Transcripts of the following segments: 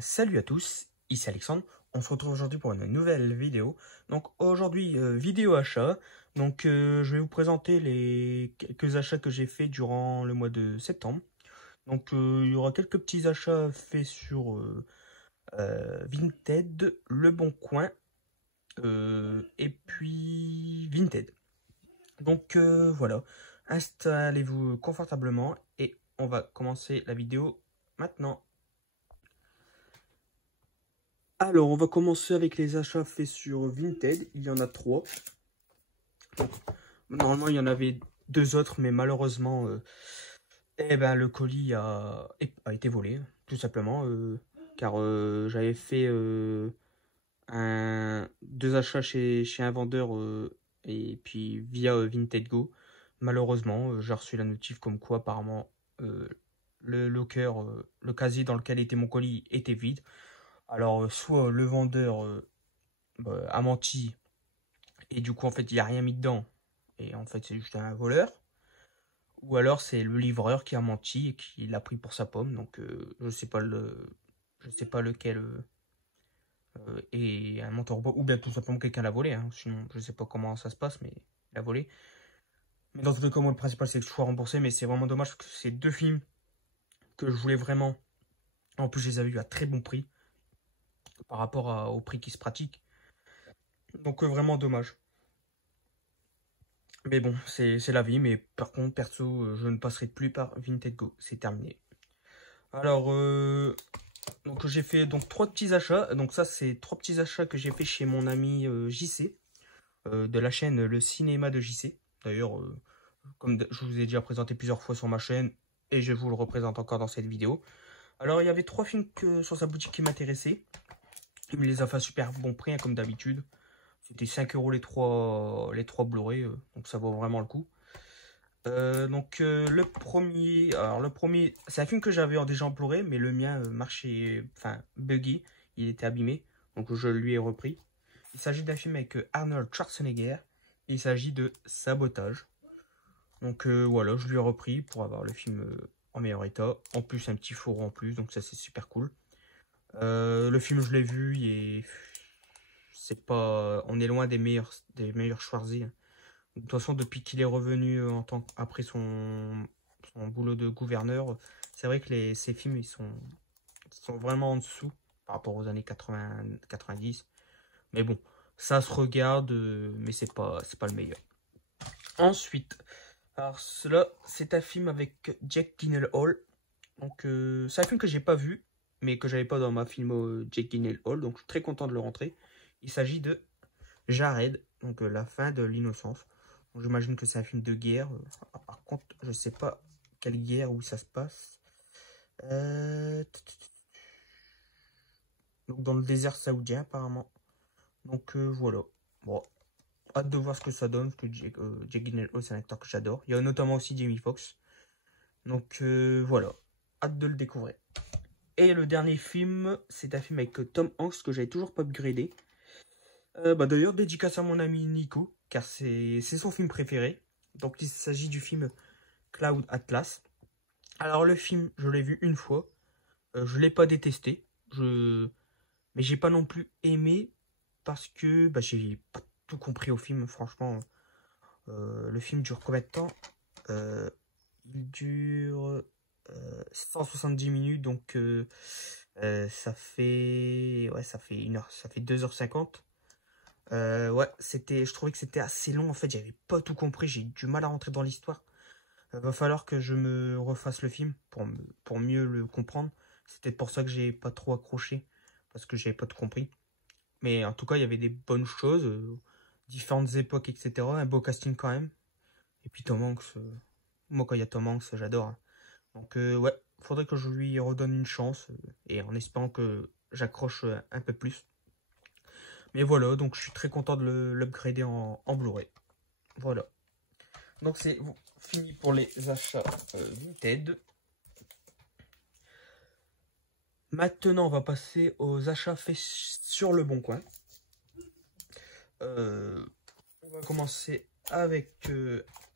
Salut à tous, ici Alexandre. On se retrouve aujourd'hui pour une nouvelle vidéo. Donc aujourd'hui, vidéo achat. Donc je vais vous présenter les quelques achats que j'ai fait durant le mois de septembre. Donc il y aura quelques petits achats faits sur Vinted, Le Bon Coin et puis Vinted. Donc voilà, installez-vous confortablement et on va commencer la vidéo maintenant. Alors, on va commencer avec les achats faits sur Vinted. Il y en a 3. Donc, normalement, il y en avait 2 autres, mais malheureusement, le colis a été volé, tout simplement. Car j'avais fait 2 achats chez un vendeur et puis via Vinted Go. Malheureusement, j'ai reçu la notif comme quoi, apparemment, le locker, le casier dans lequel était mon colis était vide. Alors, soit le vendeur a menti et du coup, en fait, il a rien mis dedans et en fait, c'est juste un voleur. Ou alors, c'est le livreur qui a menti et qui l'a pris pour sa pomme. Donc, je sais pas lequel est un menteur ou bien tout simplement quelqu'un l'a volé. Hein. Sinon, je sais pas comment ça se passe, mais il a volé. Mais dans tous les cas, moi, le principal, c'est que je sois remboursé. Mais c'est vraiment dommage parce que c'est 2 films que je voulais vraiment. En plus, je les avais eu à très bon prix par rapport au prix qui se pratique. Donc, vraiment dommage. Mais bon, c'est la vie. Mais par contre, perso, je ne passerai plus par Vinted Go. C'est terminé. Alors, donc j'ai fait donc 3 petits achats. Donc ça, c'est 3 petits achats que j'ai fait chez mon ami JC, de la chaîne Le Cinéma de JC. D'ailleurs, comme je vous ai déjà présenté plusieurs fois sur ma chaîne, et je vous le représente encore dans cette vidéo. Alors, il y avait 3 films sur sa boutique qui m'intéressaient. Il me les a fait à super bon prix, hein, comme d'habitude. C'était 5 € les 3 Blu-ray, donc ça vaut vraiment le coup. Le premier, c'est un film que j'avais déjà en Blu-ray, mais le mien marchait, enfin buggy, il était abîmé, donc je lui ai repris. Il s'agit d'un film avec Arnold Schwarzenegger. Il s'agit de Sabotage. Donc voilà, je lui ai repris pour avoir le film en meilleur état. En plus, un petit fourreau en plus, donc ça c'est super cool. Le film, je l'ai vu, et c'est pas, on est loin des meilleurs Schwarzy. De toute façon, depuis qu'il est revenu après son boulot de gouverneur, c'est vrai que ces films sont vraiment en dessous par rapport aux années 80-90. Mais bon, ça se regarde, mais c'est pas le meilleur. Ensuite, alors cela, c'est un film avec Jake Gyllenhaal. Donc c'est un film que j'ai pas vu, mais que j'avais pas dans ma filmo Jake Gyllenhaal, donc je suis très content de le rentrer. Il s'agit de Jared, donc la fin de l'innocence. J'imagine que c'est un film de guerre. Par contre, je sais pas quelle guerre, où ça se passe. Donc dans le désert saoudien apparemment. Donc voilà. Bon, hâte de voir ce que ça donne, parce que Jake Gyllenhaal, c'est un acteur que j'adore. Il y a notamment aussi Jamie Foxx. Donc voilà, hâte de le découvrir. Et le dernier film, c'est un film avec Tom Hanks que j'avais toujours pas upgradé. D'ailleurs, dédicace à mon ami Nico, car c'est son film préféré. Donc il s'agit du film Cloud Atlas. Alors le film, je l'ai vu une fois. Je l'ai pas détesté. Mais j'ai pas non plus aimé parce que j'ai pas tout compris au film. Franchement, le film dure combien de temps? Il dure 170 minutes, donc ça fait 1 heure, ça fait 2h50. Ouais, je trouvais que c'était assez long en fait, j'avais pas tout compris, j'ai eu du mal à rentrer dans l'histoire. Va falloir que je me refasse le film pour mieux le comprendre. C'est peut-être pour ça que j'ai pas trop accroché, parce que j'avais pas tout compris. Mais en tout cas, il y avait des bonnes choses, différentes époques, etc. Un beau casting quand même. Et puis Tom Hanks, moi quand il y a Tom Hanks, j'adore. Hein. Donc ouais, faudrait que je lui redonne une chance, et en espérant que j'accroche un peu plus. Mais voilà, donc je suis très content de l'upgrader en Blu-ray. Voilà. Donc c'est fini pour les achats Vinted. Maintenant, on va passer aux achats faits sur Le Bon Coin. On va commencer avec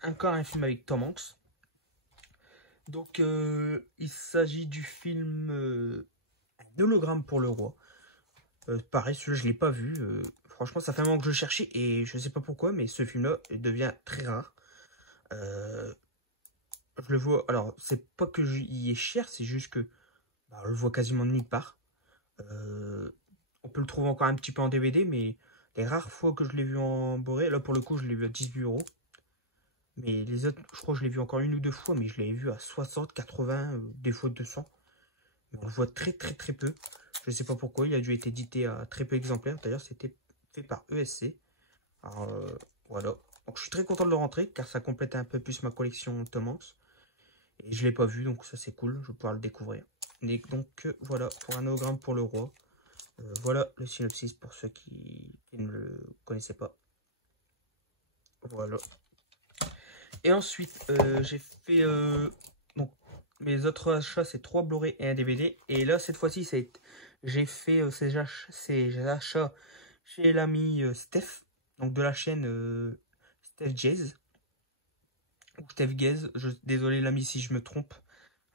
encore un film avec Tom Hanks. Donc il s'agit du film un hologramme pour le roi. Pareil, celui-là, je l'ai pas vu. Franchement, ça fait un moment que je cherchais et je sais pas pourquoi, mais ce film-là devient très rare. Euh, je le vois. Alors, c'est pas que il est cher, c'est juste que bah, on le voit quasiment de nulle part. Euh, on peut le trouver encore un petit peu en DVD, mais les rares fois que je l'ai vu en Boré, là pour le coup, je l'ai vu à 18 €. Mais les autres, je crois que je l'ai vu encore une ou deux fois, mais je l'avais vu à 60, 80, des fois 200. Mais on le voit très très très peu. Je sais pas pourquoi, il a dû être édité à très peu d'exemplaires. D'ailleurs, c'était fait par ESC. Alors, voilà. Donc, je suis très content de le rentrer, car ça complète un peu plus ma collection Tom Hanks. Et je l'ai pas vu, donc ça c'est cool, je vais pouvoir le découvrir. Et donc, voilà, pour un hologramme pour le roi. Voilà le synopsis pour ceux qui ne le connaissaient pas. Voilà. Et ensuite, j'ai fait donc mes autres achats, c'est 3 Blu-ray et un DVD. Et là, cette fois-ci, j'ai fait ces achats chez l'ami Steph, donc de la chaîne Steph Jazz. Ou Steph Gaze. Désolé l'ami si je me trompe.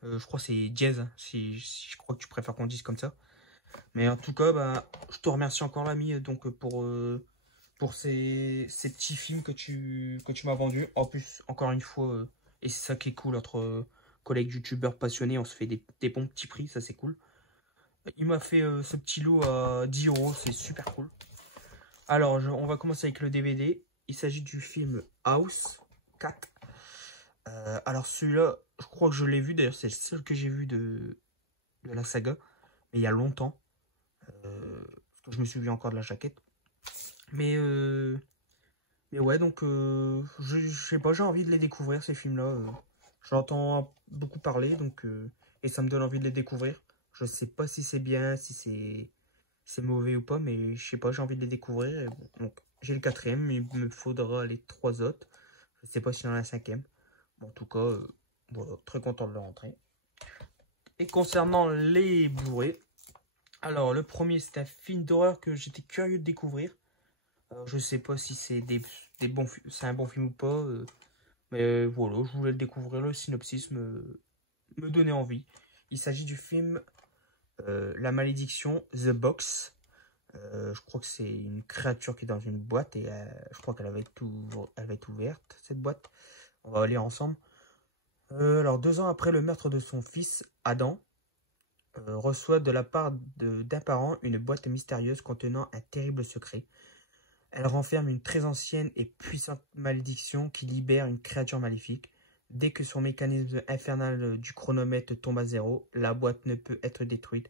Je crois que c'est Jazz, hein, si je crois que tu préfères qu'on dise comme ça. Mais en tout cas, bah, je te remercie encore l'ami donc pour ces petits films que tu m'as vendus. En plus, encore une fois, et c'est ça qui est cool, entre collègues youtubeurs passionnés, on se fait des bons petits prix, ça c'est cool. Il m'a fait ce petit lot à 10 €, c'est super cool. Alors, on va commencer avec le DVD. Il s'agit du film House 4. Alors celui-là, je crois que je l'ai vu, d'ailleurs c'est le seul que j'ai vu de la saga, mais il y a longtemps. Parce que je me souviens encore de la jaquette. Mais, euh, mais ouais, donc je sais pas, j'ai envie de les découvrir ces films-là. J'entends beaucoup parler, donc et ça me donne envie de les découvrir. Je sais pas si c'est bien, si c'est mauvais ou pas, mais je sais pas, j'ai envie de les découvrir. Et bon, donc j'ai le quatrième, mais il me faudra les trois autres. Je sais pas s'il y en a un cinquième. Bon, en tout cas, voilà, très content de le rentrer. Et concernant les Blu-ray, alors le premier c'est un film d'horreur que j'étais curieux de découvrir. Je sais pas si c'est c'est un bon film ou pas, mais voilà, je voulais le découvrir. Le synopsis me donnait envie. Il s'agit du film La Malédiction, The Box. Je crois que c'est une créature qui est dans une boîte et je crois elle va être ouverte, cette boîte. On va lire ensemble. Alors, 2 ans après le meurtre de son fils, Adam reçoit de la part d'un parent une boîte mystérieuse contenant un terrible secret. Elle renferme une très ancienne et puissante malédiction qui libère une créature maléfique. Dès que son mécanisme infernal du chronomètre tombe à zéro, la boîte ne peut être détruite.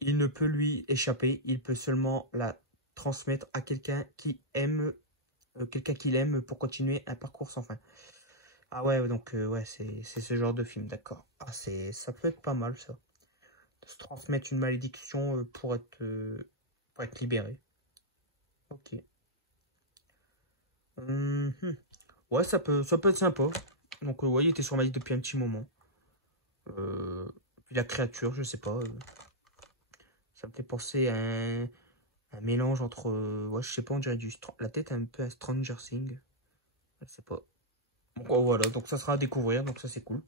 Il ne peut lui échapper, il peut seulement la transmettre à quelqu'un qu'il aime pour continuer un parcours sans fin. Ah ouais, donc ouais, c'est ce genre de film, d'accord. Ah, ça peut être pas mal ça. De se transmettre une malédiction pour être libéré. Ok. Mhm. Ouais, ça peut être sympa. Donc, ouais, il était sur ma liste depuis un petit moment. Puis la créature, je sais pas. Ça me fait penser à un mélange entre. Ouais, je sais pas, on dirait la tête un peu à Stranger Things. Je sais pas. Bon, oh, voilà, donc ça sera à découvrir, donc ça c'est cool.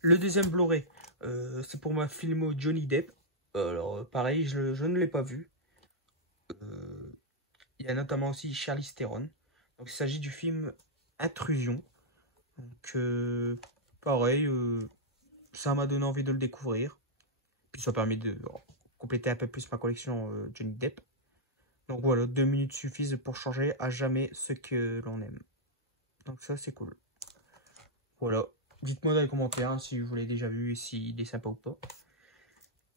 Le deuxième Blu-ray, c'est pour ma filmo Johnny Depp. Alors, pareil, je ne l'ai pas vu. Euh, il y a notamment aussi Charlize Theron. Donc, il s'agit du film Intrusion. Donc, pareil, ça m'a donné envie de le découvrir. Puis ça permet de compléter un peu plus ma collection Johnny Depp. Donc voilà, 2 minutes suffisent pour changer à jamais ce que l'on aime. Donc ça, c'est cool. Voilà. Dites-moi dans les commentaires hein, si vous l'avez déjà vu et s'il est sympa ou pas.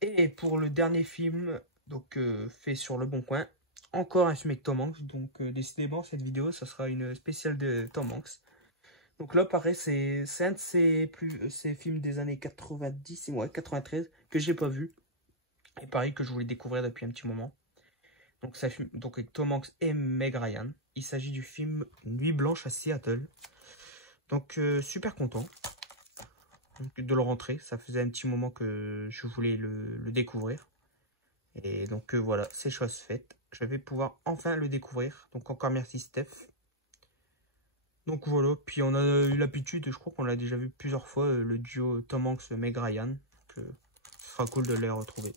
Et pour le dernier film, donc fait sur Le Bon Coin, encore un film avec Tom Hanks. Donc décidément, cette vidéo, ça sera une spéciale de Tom Hanks. Donc là, pareil, c'est un de ces films des années 90, ouais, 93, que j'ai pas vu. Et pareil, que je voulais découvrir depuis un petit moment. Donc, ça film, donc avec Tom Hanks et Meg Ryan. Il s'agit du film Nuit Blanche à Seattle. Donc, super content de le rentrer. Ça faisait un petit moment que je voulais le découvrir. Et donc, voilà, c'est chose faite. Je vais pouvoir enfin le découvrir. Donc, encore merci Steph. Donc voilà, puis on a eu l'habitude, je crois qu'on l'a déjà vu plusieurs fois, le duo Tom Hanks-Meg Ryan. Donc, ce sera cool de les retrouver.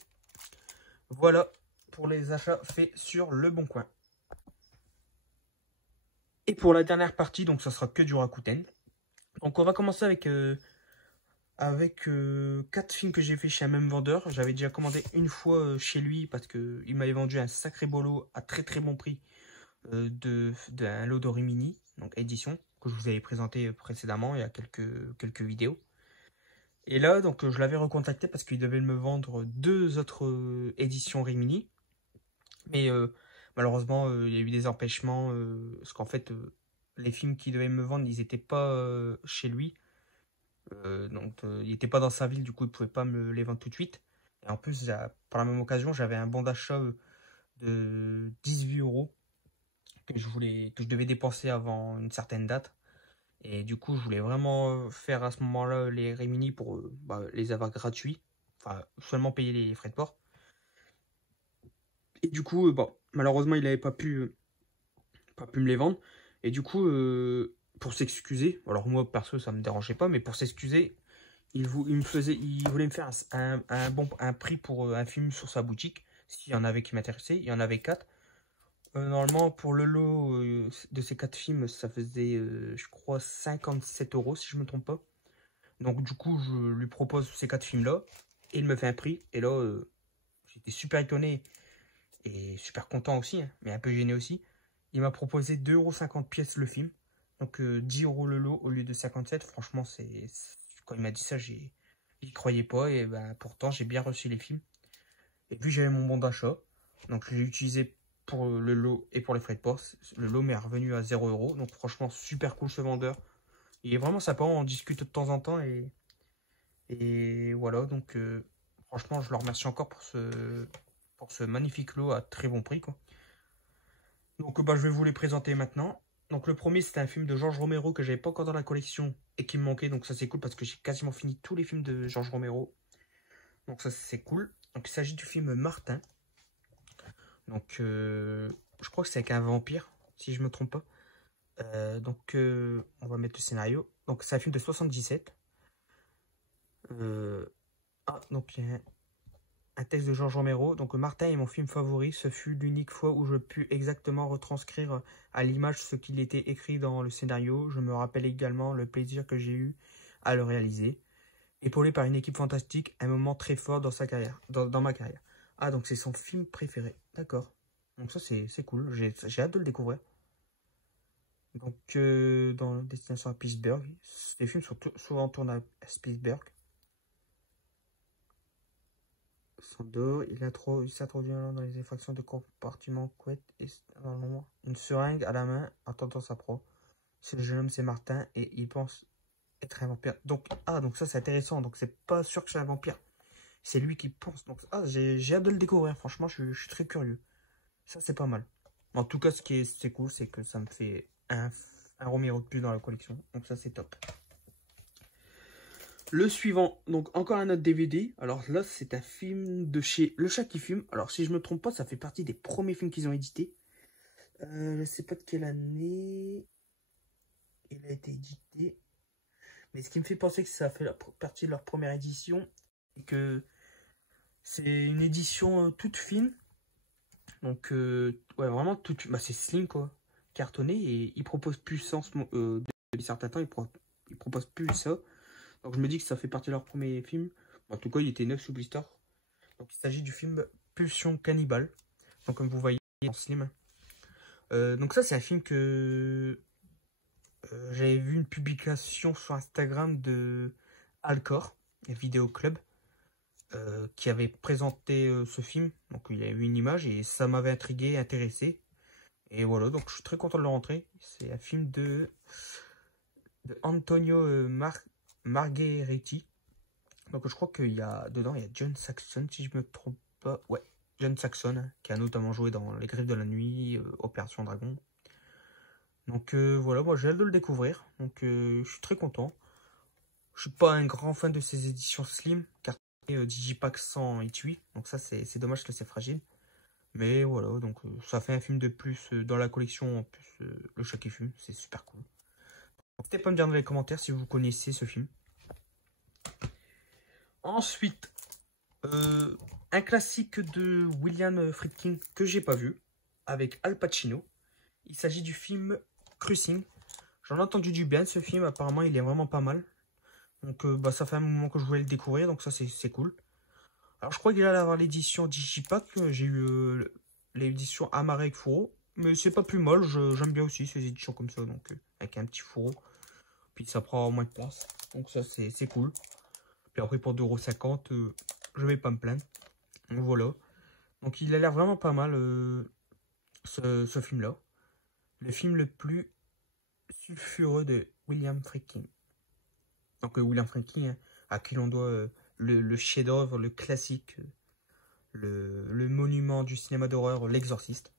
Voilà pour les achats faits sur Le Bon Coin. Et pour la dernière partie, donc ça sera que du Rakuten. Donc on va commencer avec 4 films que j'ai fait chez un même vendeur. J'avais déjà commandé une fois chez lui parce qu'il m'avait vendu un sacré bolo à très très bon prix d'un lot de Rimini, donc édition, que je vous avais présenté précédemment il y a quelques vidéos. Et là, donc je l'avais recontacté parce qu'il devait me vendre 2 autres éditions Rimini. Mais malheureusement, il y a eu des empêchements parce qu'en fait, les films qu'il devait me vendre, ils n'étaient pas chez lui. Donc il n'était pas dans sa ville, du coup il ne pouvait pas me les vendre tout de suite. Et en plus, par la même occasion, j'avais un bon d'achat de 18 euros que je devais dépenser avant une certaine date. Et du coup, je voulais vraiment faire à ce moment-là les Rimini pour les avoir gratuits. Enfin, seulement payer les frais de port. Et du coup, bon, malheureusement, il n'avait pas pu me les vendre. Et du coup, pour s'excuser, alors moi, perso, ça me dérangeait pas, mais pour s'excuser, il voulait me faire un prix pour un film sur sa boutique. S'il y en avait qui m'intéressaient, il y en avait 4. Normalement, pour le lot de ces 4 films, ça faisait, je crois, 57 euros, si je me trompe pas. Donc, du coup, je lui propose ces 4 films-là. Et il me fait un prix. Et là, j'étais super étonné et super content aussi, hein, mais un peu gêné aussi. Il m'a proposé 2,50 € pièce le film. Donc, 10 € le lot au lieu de 57. Franchement, quand il m'a dit ça, j'y croyais pas. Et ben, pourtant, j'ai bien reçu les films. Et puis, j'avais mon bon d'achat. Donc, je l'ai utilisé pour le lot et pour les frais de port. Le lot m'est revenu à 0 €. Donc, franchement, super cool ce vendeur. Il est vraiment sympa. On discute de temps en temps. Et voilà. Donc, franchement, je le remercie encore pour ce magnifique lot à très bon prix, quoi. Donc, je vais vous les présenter maintenant. Donc, le premier, c'était un film de Georges Romero que j'avais pas encore dans la collection et qui me manquait. Donc, ça, c'est cool parce que j'ai quasiment fini tous les films de Georges Romero. Donc, ça, c'est cool. Donc, il s'agit du film Martin. Donc, je crois que c'est avec un vampire, si je me trompe pas. On va mettre le scénario. Donc, c'est un film de 77. Donc, il y a un texte de Georges Romero. Donc, Martin est mon film favori. Ce fut l'unique fois où je pus exactement retranscrire à l'image ce qu'il était écrit dans le scénario. Je me rappelle également le plaisir que j'ai eu à le réaliser. Épaulé par une équipe fantastique, un moment très fort dans sa carrière, dans ma carrière. Ah, donc c'est son film préféré. D'accord. Donc ça, c'est cool. J'ai hâte de le découvrir. Donc, dans Destination à Pittsburgh, les films sont souvent tournés à Pittsburgh. Sandor, il s'introduit dans les effractions de compartiment couette et dans l'ombre. Une seringue à la main, attendant sa proie. Ce jeune homme, c'est Martin, et il pense être un vampire. Donc ça, c'est intéressant. Donc, c'est pas sûr que c'est un vampire. C'est lui qui pense. Donc, j'ai hâte de le découvrir. Franchement, je suis très curieux. Ça, c'est pas mal. En tout cas, c'est cool, c'est que ça me fait un Romero de plus dans la collection. Donc, ça, c'est top. Le suivant, donc encore un autre DVD. Alors là, c'est un film de chez Le Chat qui fume. Alors, si je me trompe pas, ça fait partie des premiers films qu'ils ont édités. Je sais pas de quelle année il a été édité. Mais ce qui me fait penser que ça fait partie de leur première édition. Et que c'est une édition toute fine. Donc, ouais, vraiment, c'est slim, quoi. Cartonné. Et ils proposent plus ça depuis certains temps. Ils proposent plus ça. Donc, je me dis que ça fait partie de leur premier film. En tout cas, il était neuf sous blister. Donc, il s'agit du film Pulsion Cannibale. Donc, comme vous voyez, en slim. Donc, ça, c'est un film que j'avais vu une publication sur Instagram de Alcor, Vidéo Club. Qui avait présenté ce film. Donc il y a eu une image et ça m'avait intrigué, intéressé. Et voilà, donc je suis très content de le rentrer. C'est un film de Antonio Margheriti. Donc je crois qu'il y a dedans, il y a John Saxon, si je me trompe pas. Ouais, John Saxon, hein, qui a notamment joué dans Les Griffes de la Nuit, Opération Dragon. Donc voilà, moi j'ai hâte de le découvrir. Donc je suis très content. Je suis pas un grand fan de ces éditions slim, car Digipack sans étui. Donc ça, c'est dommage que c'est fragile. Mais voilà, donc ça fait un film de plus dans la collection. En plus, Le Chat qui fume, c'est super cool. N'hésitez pas à me dire dans les commentaires si vous connaissez ce film. Ensuite, Euh, un classique de William Friedkin que j'ai pas vu, avec Al Pacino. Il s'agit du film Cruising. J'en ai entendu du bien de ce film, apparemment il est vraiment pas mal. Donc bah, ça fait un moment que je voulais le découvrir, donc ça c'est cool. Alors je crois qu'il allait avoir l'édition Digipack, j'ai eu l'édition Amarek Fourreau, mais c'est pas plus mal, j'aime bien aussi ces éditions comme ça, donc avec un petit fourreau, puis ça prend moins de place, donc ça c'est cool. Puis après pour 2,50 €, je vais pas me plaindre. Donc voilà, donc il a l'air vraiment pas mal ce film-là. Le film le plus sulfureux de William Friedkin. Donc William Friedkin, hein, à qui l'on doit le chef-d'œuvre, le classique, le monument du cinéma d'horreur, L'Exorciste.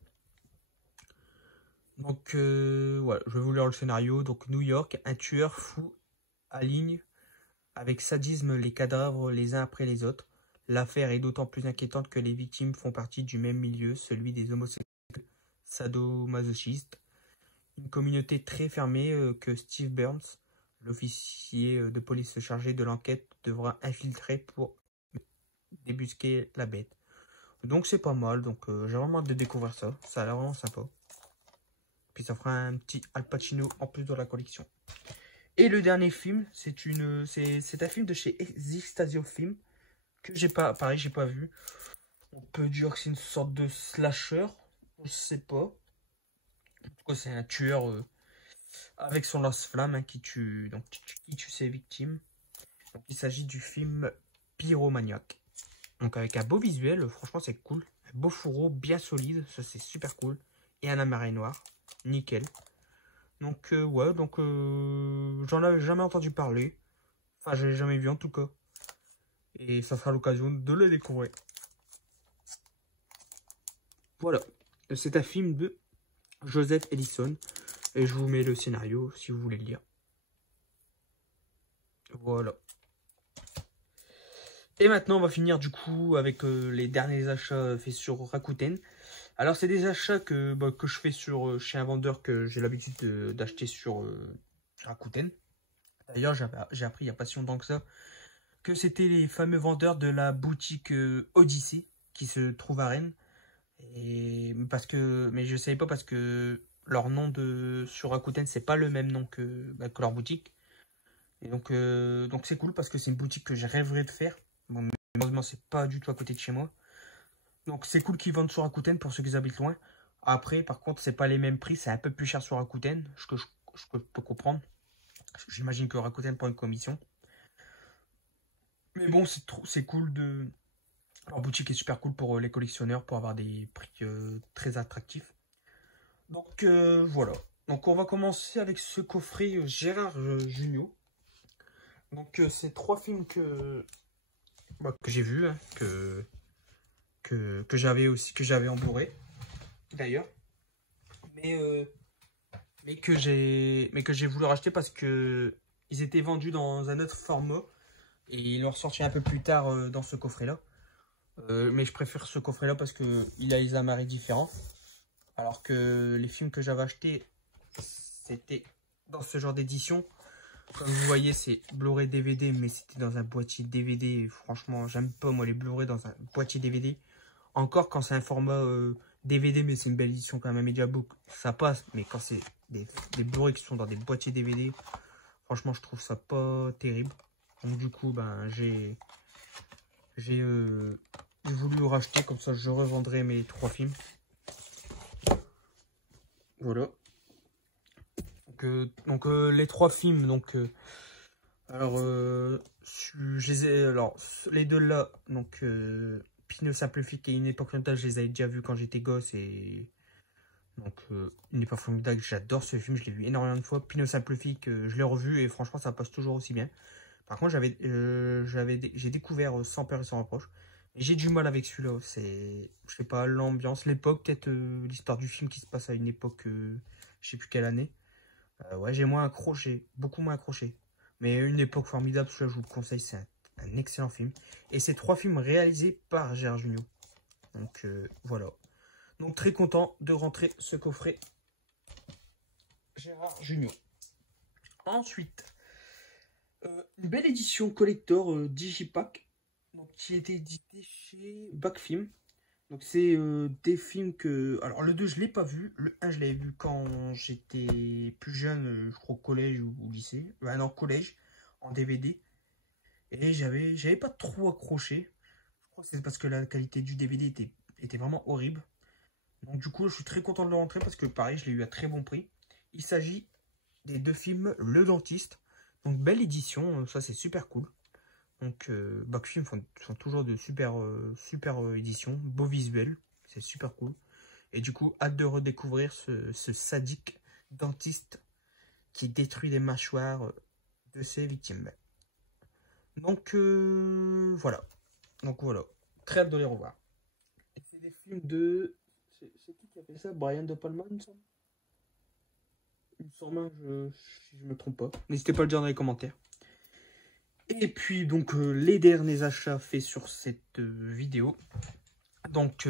Donc voilà, je vais vous lire le scénario. Donc New York, un tueur fou aligne avec sadisme les cadavres les uns après les autres. L'affaire est d'autant plus inquiétante que les victimes font partie du même milieu, celui des homosexuels sadomasochistes. Une communauté très fermée que Steve Burns, l'officier de police chargé de l'enquête, devra infiltrer pour débusquer la bête. Donc c'est pas mal, donc j'ai vraiment hâte de découvrir ça. Ça a l'air vraiment sympa. Puis ça fera un petit Al Pacino en plus dans la collection. Et le dernier film, c'est un film de chez Xstasio Film que j'ai pas, pareil, j'ai pas vu. On peut dire que c'est une sorte de slasher, je sais pas. En tout cas, c'est un tueur avec son lance-flamme hein, qui tue ses victimes. Donc, il s'agit du film Pyromaniac. Donc avec un beau visuel, franchement c'est cool. Un beau fourreau bien solide, ça c'est super cool. Et un appareil noir, nickel. Donc ouais, donc j'en avais jamais entendu parler. Enfin, je l'ai jamais vu en tout cas. Et ça sera l'occasion de le découvrir. Voilà, c'est un film de Joseph Ellison. Et je vous mets le scénario si vous voulez le lire. Voilà. Et maintenant, on va finir du coup avec les derniers achats faits sur Rakuten. Alors, c'est des achats que je fais chez un vendeur que j'ai l'habitude d'acheter sur Rakuten. D'ailleurs, j'ai appris il n'y a pas si longtemps que ça que c'était les fameux vendeurs de la boutique Odyssey qui se trouve à Rennes. Mais je ne savais pas parce que leur nom sur Rakuten, c'est pas le même nom que leur boutique. Et donc c'est cool parce que c'est une boutique que je rêverais de faire. Bon, malheureusement, c'est pas du tout à côté de chez moi. Donc c'est cool qu'ils vendent sur Rakuten pour ceux qui habitent loin. Après, par contre, c'est pas les mêmes prix, c'est un peu plus cher sur Rakuten, ce que je peux comprendre. J'imagine que Rakuten prend une commission. Mais bon, c'est cool de. Leur boutique est super cool pour les collectionneurs, pour avoir des prix très attractifs. Donc voilà. Donc on va commencer avec ce coffret Gérard Jugnot. Donc c'est 3 films que j'ai vus, hein, que j'avais embourré d'ailleurs, mais que j'ai voulu racheter parce que ils étaient vendus dans un autre format et ils l'ont ressorti un peu plus tard dans ce coffret là. Mais je préfère ce coffret là parce que il a les amarres différents, alors que les films que j'avais achetés c'était dans ce genre d'édition. Comme vous voyez, c'est Blu-ray DVD, mais c'était dans un boîtier DVD. Et franchement, j'aime pas moi les Blu-ray dans un boîtier DVD. Encore quand c'est un format DVD, mais c'est une belle édition quand même, un Mediabook, ça passe. Mais quand c'est des Blu-ray qui sont dans des boîtiers DVD, franchement, je trouve ça pas terrible. Donc du coup, ben j'ai voulu le racheter, comme ça je revendrai mes 3 films. Voilà. Donc les 3 films, alors, les deux là, donc Pinot Simplifique et Une époque formidable, je les avais déjà vus quand j'étais gosse et donc Une époque formidable, j'adore ce film, je l'ai vu énormément de fois. Pinot Simplifique, je l'ai revu et franchement ça passe toujours aussi bien. Par contre, j'ai découvert Sans peur et sans reproche. Et j'ai du mal avec celui-là, je sais pas, l'ambiance, l'époque, peut-être l'histoire du film qui se passe à une époque, je sais plus quelle année. Ouais, j'ai moins accroché, beaucoup moins accroché. Mais Une époque formidable, celui-là, je vous le conseille, c'est un excellent film. Et c'est 3 films réalisés par Gérard Jugnot. Donc voilà. Donc très content de rentrer ce coffret Gérard Jugnot. Ensuite, une belle édition collector Digipack. donc, qui a été édité chez Backfilm. Donc c'est des films que... Alors le 2 je l'ai pas vu. Le 1 je l'avais vu quand j'étais plus jeune, je crois au collège ou lycée. Non, collège, en DVD. Et j'avais pas trop accroché. Je crois que c'est parce que la qualité du DVD était vraiment horrible. Donc du coup je suis très content de le rentrer parce que pareil je l'ai eu à très bon prix. Il s'agit des deux films Le Dentiste. Donc belle édition, ça c'est super cool. Donc Backfilm font toujours de super éditions, beau visuel, c'est super cool. Et du coup, hâte de redécouvrir ce sadique dentiste qui détruit les mâchoires de ses victimes. Donc voilà. Donc voilà. Très hâte de les revoir. Et c'est des films de... C'est qui a fait ça? Brian De Palma, il me semble. Il me semble, hein, si je me trompe pas. N'hésitez pas à le dire dans les commentaires. Et puis donc les derniers achats faits sur cette vidéo. Donc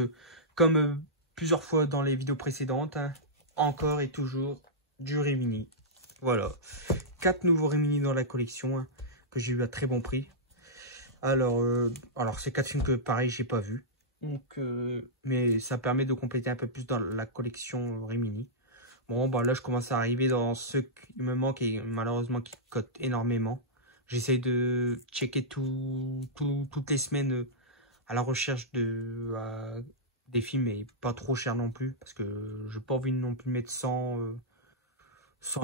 comme plusieurs fois dans les vidéos précédentes, hein, encore et toujours du Rimini. Voilà, 4 nouveaux Rimini dans la collection, hein, que j'ai eu à très bon prix. Alors c'est 4 films que pareil j'ai pas vu. Donc mais ça permet de compléter un peu plus dans la collection Rimini. Bon bah là je commence à arriver dans ceux qui me manquent et malheureusement qui cotent énormément. J'essaye de checker toutes les semaines à la recherche des films et pas trop cher non plus. Parce que je n'ai pas envie non plus de mettre 100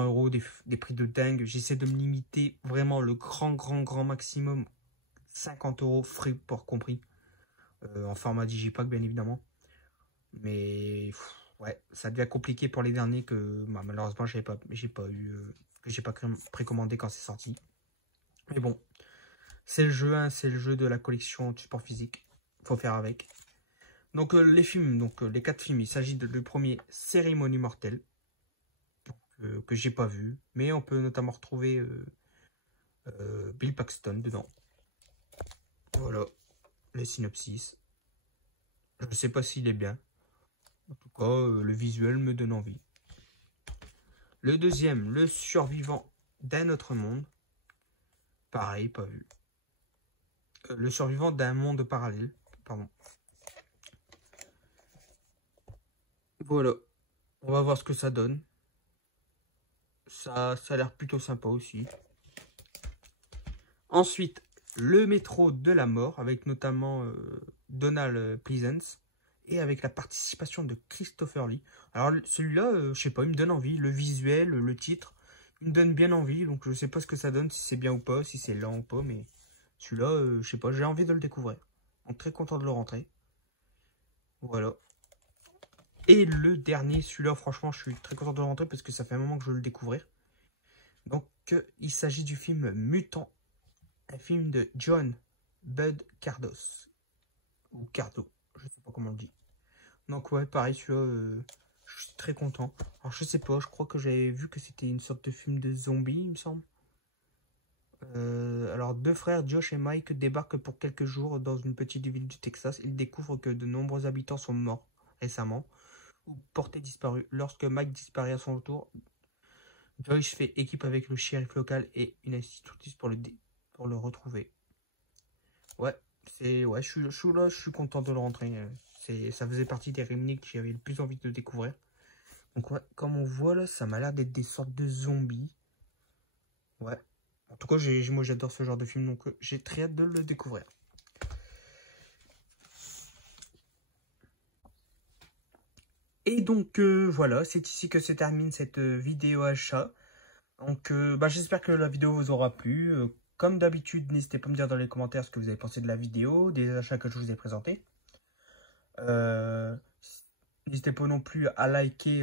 euros, des prix de dingue. J'essaie de me limiter vraiment le grand maximum. 50 euros, frais pour compris. En format digipack bien évidemment. Mais ouais, ça devient compliqué pour les derniers que bah, malheureusement j'ai pas eu, que j'ai pas précommandé quand c'est sorti. Mais bon, c'est le jeu, hein, c'est le jeu de la collection de support physique. Faut faire avec. Donc les films, donc les 4 films, il s'agit du premier Cérémonie mortelle, que j'ai pas vu, mais on peut notamment retrouver Bill Paxton dedans. Voilà, le synopsis. Je sais pas s'il est bien. En tout cas, le visuel me donne envie. Le deuxième, Le survivant d'un autre monde. Pareil, pas vu. Le survivant d'un monde parallèle. Pardon. Voilà. On va voir ce que ça donne. Ça a l'air plutôt sympa aussi. Ensuite, Le métro de la mort, avec notamment Donald Pleasence. Et avec la participation de Christopher Lee. Alors celui-là, je sais pas, il me donne envie. Le visuel, le titre, il me donne bien envie. Donc je sais pas ce que ça donne, si c'est bien ou pas, si c'est lent ou pas. Mais celui-là, je sais pas, j'ai envie de le découvrir. Donc très content de le rentrer. Voilà. Et le dernier, celui-là, franchement, je suis très content de le rentrer parce que ça fait un moment que je veux le découvrir. Donc il s'agit du film Mutant. Un film de John Bud Cardos. Ou Cardo, je sais pas comment on le dit. Donc ouais, pareil, celui-là, je suis très content. Alors je sais pas, je crois que j'avais vu que c'était une sorte de film de zombies, il me semble. Alors deux frères, Josh et Mike, débarquent pour quelques jours dans une petite ville du Texas. Ils découvrent que de nombreux habitants sont morts récemment ou portés disparus. Lorsque Mike disparaît à son tour, Joyce fait équipe avec le shérif local et une institutrice pour le retrouver. Ouais, je suis content de le rentrer. Ça faisait partie des Rimini que j'avais le plus envie de découvrir. Donc ouais, comme on voit là, ça m'a l'air d'être des sortes de zombies. Ouais. En tout cas, moi j'adore ce genre de film, donc j'ai très hâte de le découvrir. Et donc voilà, c'est ici que se termine cette vidéo achat. Donc j'espère que la vidéo vous aura plu. Comme d'habitude, n'hésitez pas à me dire dans les commentaires ce que vous avez pensé de la vidéo, des achats que je vous ai présentés. N'hésitez pas non plus à liker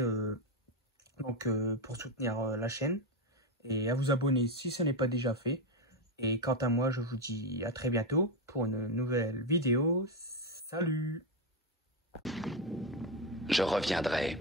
pour soutenir la chaîne et à vous abonner si ce n'est pas déjà fait. Et quant à moi, je vous dis à très bientôt pour une nouvelle vidéo. Salut! Je reviendrai.